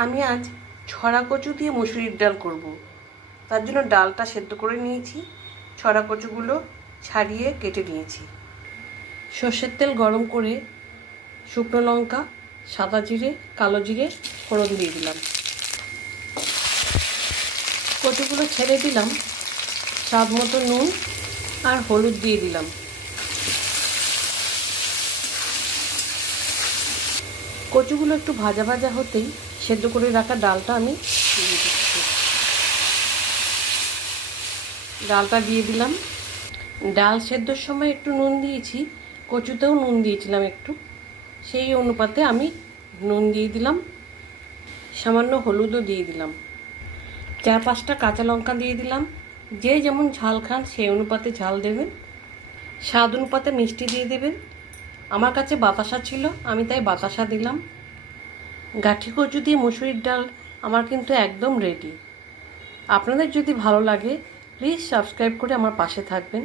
আমি আজ ছড়া কচু দিয়ে মুসুরির ডাল করব। তার জন্য ডালটা সেদ্ধ করে নিয়েছি, ছড়া কচুগুলো ছাড়িয়ে কেটে নিয়েছি। সর্ষের তেল গরম করে শুকনো লঙ্কা, সাদা জিরে, কালো জিরে, ফোড়ন দিয়ে দিলাম। কচুগুলো ছেড়ে দিলাম, স্বাদ মতো নুন আর হলুদ দিয়ে দিলাম। কচুগুলো একটু ভাজা ভাজা হতেই সেদ্ধ করে রাখা ডালটা আমি ডালটা দিয়ে দিলাম। ডাল সেদ্ধর সময় একটু নুন দিয়েছি, কচুতেও নুন দিয়েছিলাম একটু। সেই অনুপাতে আমি নুন দিয়ে দিলাম, সামান্য হলুদও দিয়ে দিলাম। চার পাঁচটা কাঁচা লঙ্কা দিয়ে দিলাম। যে যেমন ঝাল খান সেই অনুপাতে ঝাল দেবেন। স্বাদ অনুপাতে মিষ্টি দিয়ে দেবেন। আমার কাছে বাতাসা ছিল, আমি তাই বাতাসা দিলাম। গাঠি কচু দিয়ে মুসুরির ডাল, আমার কিন্তু একদম রেডি আপনাদের যদি ভালো লাগে প্লিজ সাবস্ক্রাইব করে আমার পাশে থাকবেন।